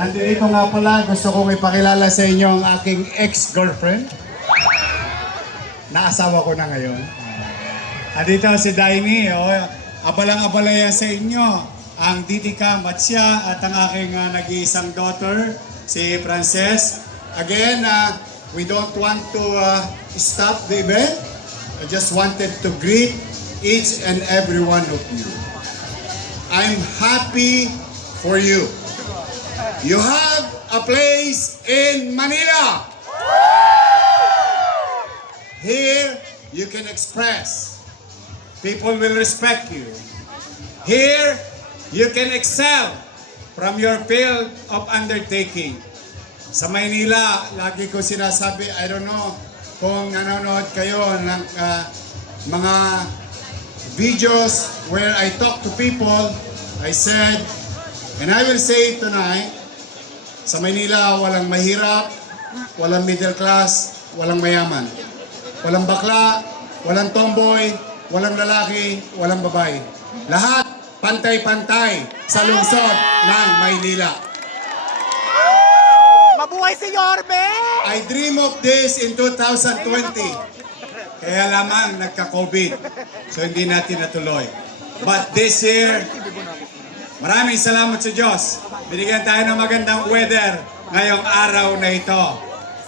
Nandito nga pala, gusto kong ipakilala sa inyo ang aking ex-girlfriend. Naasawa ko na ngayon. Nandito si Daini, abalang-abala yan sa inyo. Ang Didika Matsya at ang aking nag-iisang daughter, si Frances. Again, we don't want to stop the event. I just wanted to greet each and every one of you. I'm happy for you. You have a place in Manila. Here, you can express. People will respect you. Here, you can excel from your field of undertaking. Sa Maynila, lagi ko sinasabi, I don't know kung nanonood kayo ng mga videos where I talk to people. I said, and I will say it tonight, sa Maynila, walang mahirap, walang middle class, walang mayaman. Walang bakla, walang tomboy, walang lalaki, walang babae. Lahat pantay-pantay sa lungsod ng Maynila. Mabuhay si Yorme! I dream of this in 2020. Kaya lamang nagka-COVID. So hindi natin natuloy. But this year, maraming salamat sa Diyos. Binigyan tayo ng magandang weather ngayong araw na ito.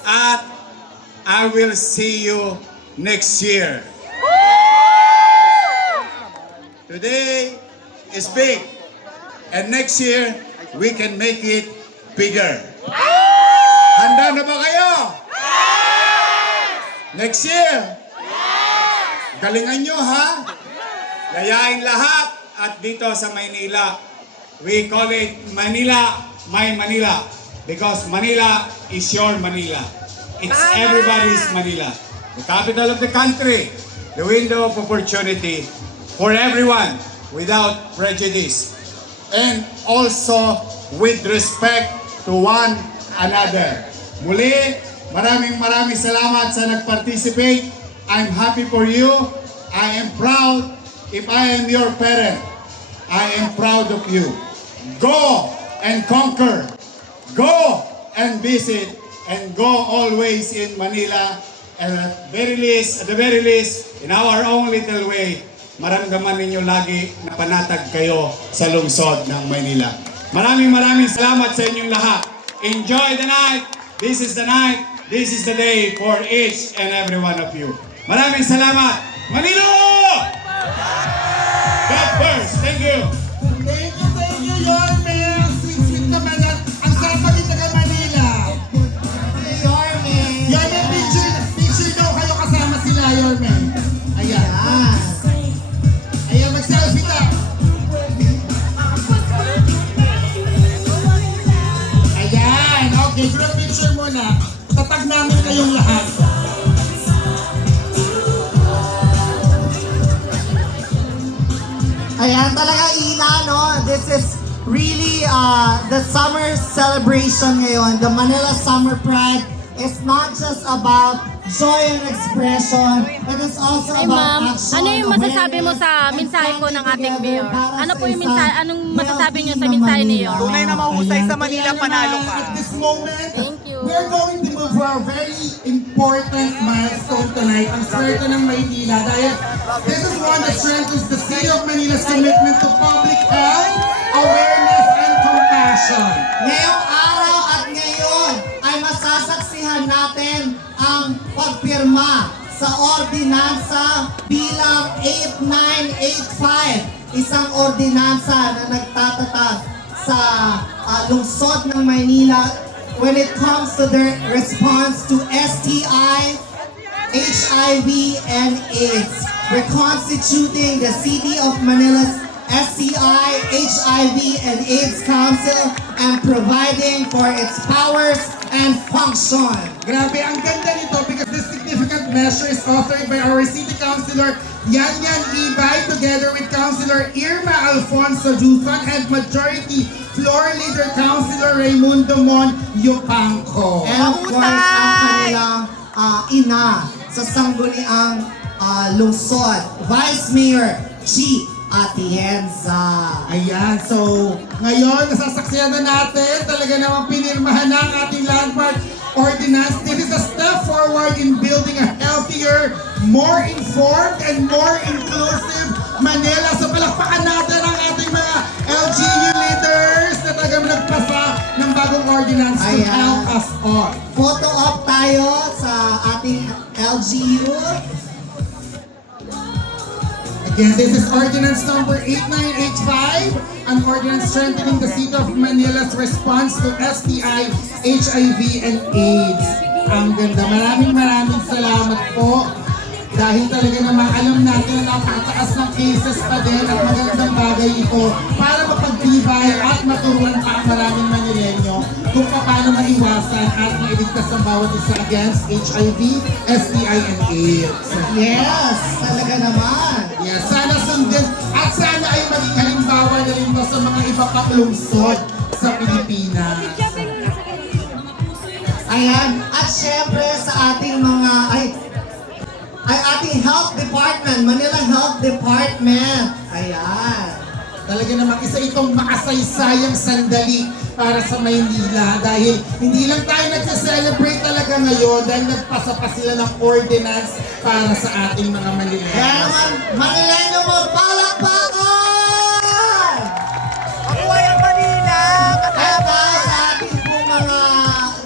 At I will see you next year. Today is big. And next year, we can make it bigger. Handa na ba kayo? Next year? Galingan nyo, ha? Yayain lahat. At dito sa Maynila, we call it Manila, my Manila. Because Manila is your Manila. It's everybody's Manila. The capital of the country. The window of opportunity for everyone without prejudice. And also with respect to one another. Muli, maraming salamat sa nag-participate. I'm happy for you. I am proud if I am your parent. I am proud of you. Go and conquer. Go and visit. And go always in Manila. And at the very least, in our own little way, maramdaman ninyo lagi na panatag kayo sa lungsod ng Maynila. Maraming salamat sa inyong lahat. Enjoy the night. This is the night. This is the day for each and every one of you. Maraming salamat. Manila! God first. Thank you. Thank you, Yorme! Ang sweet naman yan. Ang sarap maging taga Manila. Yorme! Yorme, picture daw kayo kasama sila, Yorme. Ayan. Ayan, mag-selfie ka. Ayan, okay, group picture muna. Tatag namin kayong lahat. Ayan talaga, Ina, no? This is really the summer celebration ngayon. The Manila Summer Pride is not just about joy and expression. It is also Ay about ma'am, action, ano yung masasabi mo sa awareness, mensahe po ng ating mayor? Ano po yung mensahe, anong masasabi niyo sa well-being ng mensahe niyo? Manila. Tunay na mahusay sa Manila, Kaya panalo naman, ka. At this moment, Thank you. we're going to move for a very important milestone tonight. Ang swerte ng Maynila dahil this is one that strengthens the city of Manila's commitment to public health, awareness, and compassion. Ngayong araw at ngayon ay masasaksihan natin ang pagpirma sa ordinansa bilang 8985, isang ordinansa na nagtatatag sa lungsod ng Maynila when it comes to their response to STI, HIV, and AIDS. Reconstituting the City of Manila's STI, HIV, and AIDS Council and providing for its powers and function. Grabe, ang ganda nito because this significant measure is authored by our City Councilor Yan Yan Ibay together with Councilor Irma Alfonso Duson and Majority Floor Leader Councilor Raimundo Mon Yupanco. And of course, ang kanilang ina sa sangguniang lungsod, Vice Mayor G. Atienza. Ayan, so ngayon nasasaksiyan na natin, talaga namang pinirmahan na ang ating landmark ordinance. This is a step forward in building a healthier, more informed, and more inclusive Manila. So palakpakan natin ang ating mga LGU leaders na talagang nagpasa ng bagong ordinance to Ayan. help us all. Photo op tayo sa ating LGU. Again, this is ordinance number 8985, an ordinance strengthening the City of Manila's response to STI, HIV, and AIDS. Ang ganda. Maraming salamat po. Dahil talaga naman alam natin na napakataas ng cases pa din at magandang bagay ito para mapagtibay at maturuan pa ang maraming Manileño kung paano maiwasan at mailigtas ang bawat isa against HIV, STI, and AIDS. Yes, talaga naman. Yes, sana sundin at sana ay maging halimbawa na rin to sa mga iba pang lungsod sa Pilipinas. Ayan, at syempre sa ating mga, ay ating health department, Manila Health Department. Ayan. Talaga namang isa itong makasaysayang sandali para sa Maynila dahil hindi lang tayo nagsa-celebrate talaga ngayon dahil nagpasa pa sila ng ordinance para sa ating mga Kaya Manileños. naman, Manileño mo, palakpakan! Mabuhay ang Manila! Kaya guys, sa ating pong mga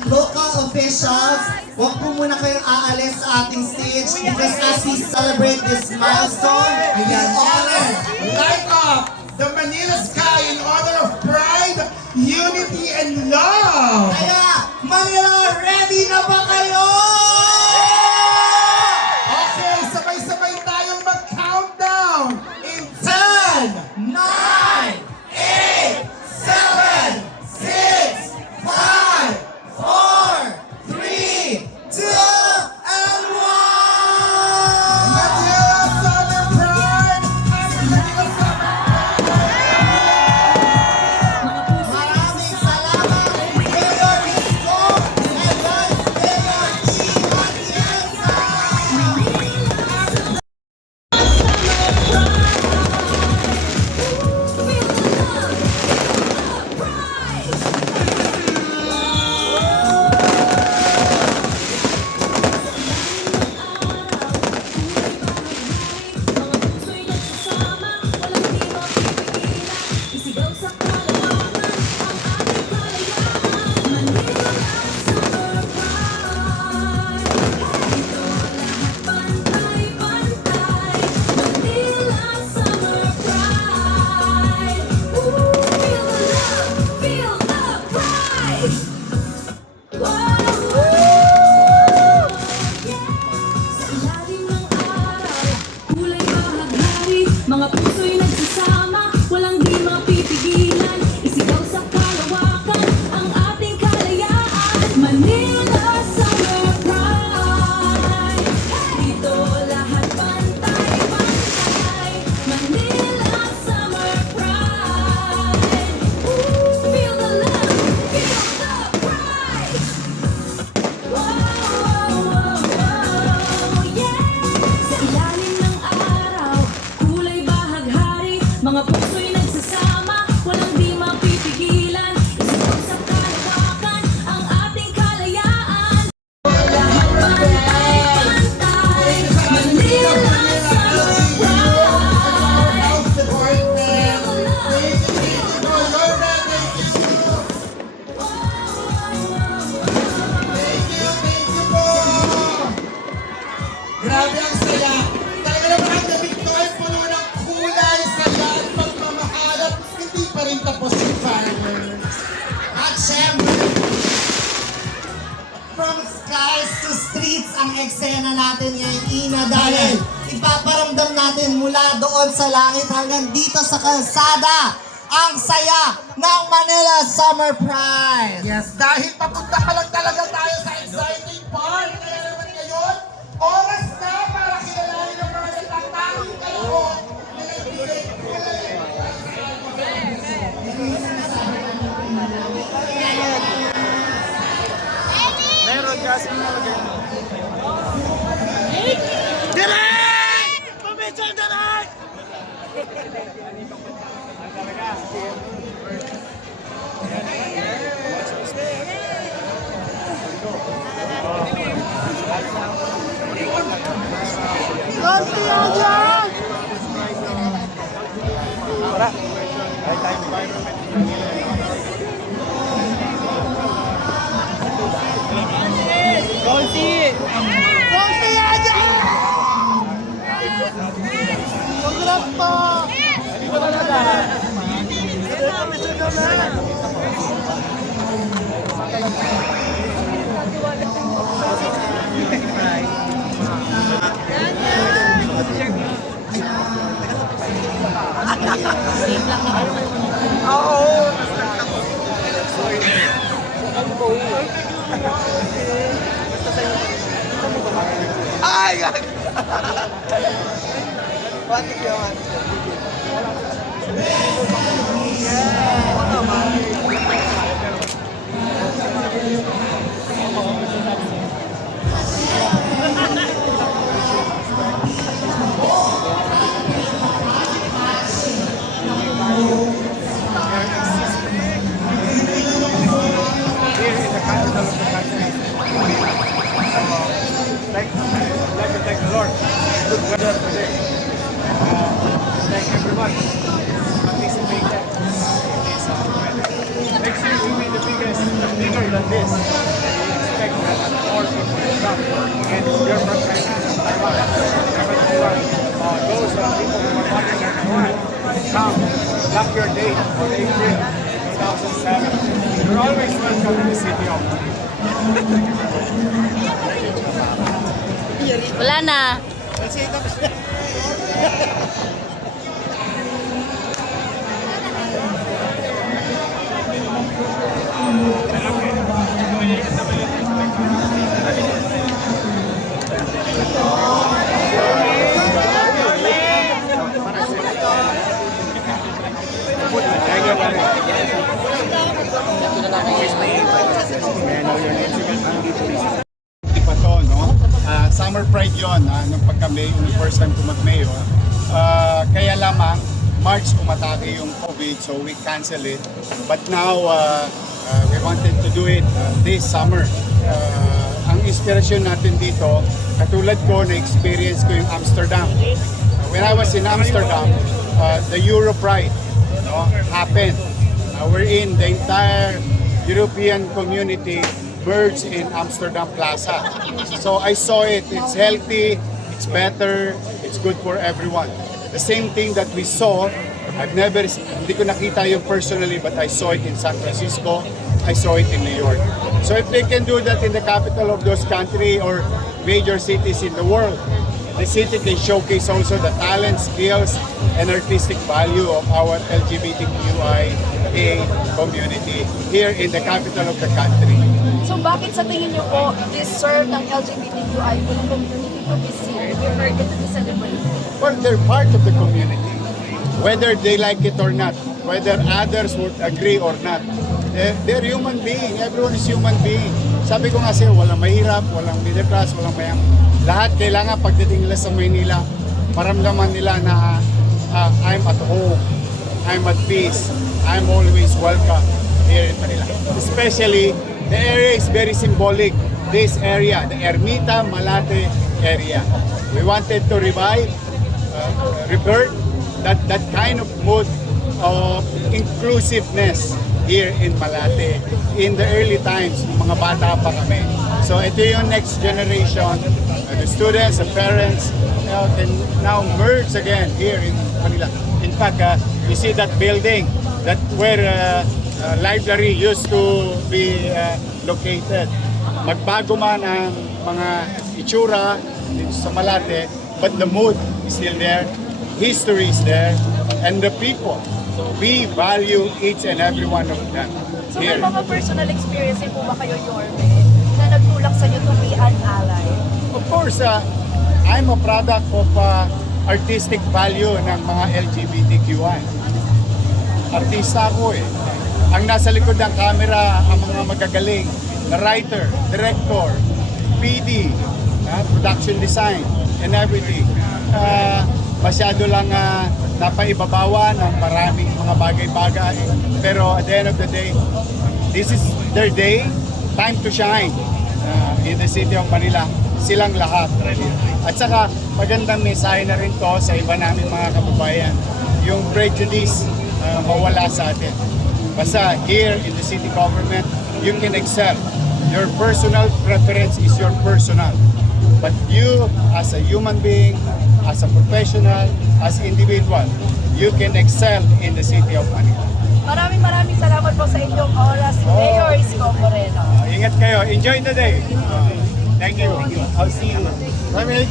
local officials, huwag po muna kayong aalis sa ating stage because as we celebrate this milestone, we Ayan, honor. light up the Manila sky in honor of pride, unity, and love. Kaya, Manila, ready na ba kayo? Okay, sabay-sabay tayong mag-countdown in 10, 9, 8, 7, 6, 5, 4, 3, 2, and 1! Manila Summer Pride! Manila Summer Maraming salamat, Mayor Rico and Vice Mayor G. Atienza! Mga puso'y nagsasama, walang di mapipigilan. Isigaw sa kalawakan ang ating kalayaan. Manila Summer Pride. Dito lahat pantay-pantay. Manila Summer Pride. Feel the love, feel the pride. Sa ilalim ng araw, kulay bahaghari, mga puso'y nagsasama, walang di mapipigilan. Isigaw sa kalawakan ang ating kalayaan. Lahat pantay-pantay, Manila Summer Pride. Health Department! Thank you for your Thank you po! Grabe ang saya! Talaga naman ang gabi ko ay puno ng kulay, saya at pagmamahal at hindi pa rin tapos yung fireworks. At syempre, from skies to streets ang eksena natin ngayon, Ina, dahil ipaparamdam natin mula doon sa langit hanggang dito sa kalsada ang saya ng Manila Summer Pride. Yes, dahil papunta pa lang talaga tayo sa exciting part. Kaya naman ngayon, oras na para kilalanin ang mga natatanging kalahok na nagbigay kulay. Meron kasi Direk! Pabidyan direk! Thank the Lord. Good weather today. Thank everyone participated in this weather. Next year will be the biggest, bigger than this. We expect that more people will come. And your friends from Taiwan, those people who are watching in Taiwan, come, block your date on April 2007. You're always welcome in the city of Manila. Wala na. Pa to, no? Summer Pride yon, nung pagka-May, yung first time ko mag-Mayor. Kaya lamang, March umatake yung COVID, so we cancel it. But now, we wanted to do it this summer. Ang inspirasyon natin dito, katulad ko, na-experience ko yung Amsterdam. When I was in Amsterdam, the Euro Pride, no, happened. We're in the entire European community merged in Amsterdam Plaza. So I saw it. It's healthy, it's better, it's good for everyone. The same thing that we saw, hindi ko nakita yung personally, but I saw it in San Francisco, I saw it in New York. So if they can do that in the capital of those country or major cities in the world, the city can showcase also the talent, skills, and artistic value of our LGBTQIA community here in the capital of the country. So bakit sa tingin niyo po deserve ng LGBTQI community to be seen, be heard, and to be celebrated? Well, they're part of the community. Whether they like it or not, whether others would agree or not, they're human being. Everyone is human being. Sabi ko nga sa'yo, walang mahirap, walang middle class, walang mayam. Lahat kailangan pagdating nila sa Maynila, maramdaman nila na I'm at home, I'm at peace, I'm always welcome here in Manila. Especially, the area is very symbolic. This area, the Ermita Malate area. We wanted to revive, revert that kind of mood of inclusiveness here in Malate in the early times, mga bata pa kami. So ito yung next generation, the students, the parents, can now merge again here in Manila. In fact, you see that building that where library used to be located. Magbago man ang mga itsura dito sa Malate, but the mood is still there, history is there, and the people. We value each and every one of them So may here. mga personal experience po ba kayo, Yorme, na nagtulak sa inyo to be an ally? Of course, I'm a product of artistic value ng mga LGBTQI. Artista ako eh. Ang nasa likod ng camera, ang mga magagaling na writer, director, PD, production design, and everything. Masyado lang napaibabawa ng maraming mga bagay-bagay. Pero at the end of the day, this is their day, time to shine in the city of Manila. Silang lahat. At saka magandang mensahe na rin to sa iba namin mga kababayan. Yung prejudice mawala sa atin. Basta here in the city government, you can excel. Your personal preference is your personal. But you, as a human being, as a professional, as individual, you can excel in the city of Manila. Maraming salamat po sa inyong oras, Mayor Isko Moreno. Ingat kayo. Enjoy the day. Thank you. I'll see you. Bye,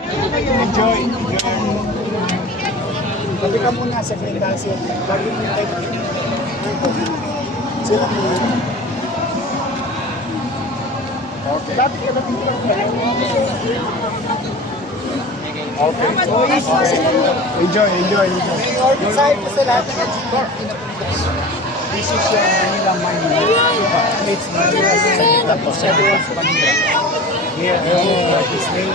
Enjoy. Tabi ka muna sa Secretary. Lagi mo tayo. Sila muna. Okay. Okay. Enjoy. This is Manila Manila. It's Manila. Tapos everyone's Manila. Here, this day,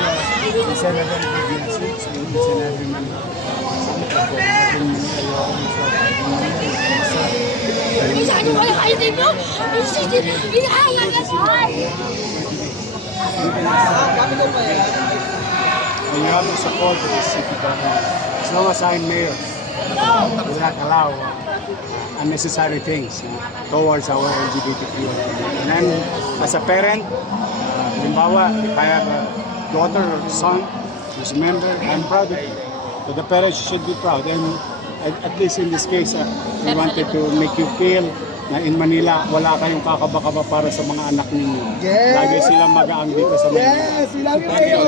it's another big six. It's another Manila. And you have the support of the city government. As long as I'm mayor, will not allow unnecessary things towards our LGBTQ. And then, as a parent, halimbawa, if I have a daughter or son who's a member, I'm proud of you. So the parents should be proud. And at least in this case, we wanted to make you feel na in Manila, wala kayong kakaba-kaba para sa mga anak ninyo. Yes! Lagi silang mag-aang dito sa Manila. Yes! We love you!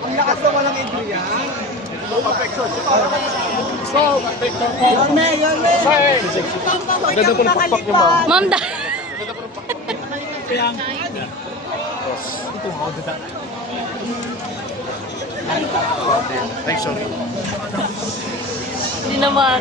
Ang lakas na walang entry yan. Ma'am, hindi naman.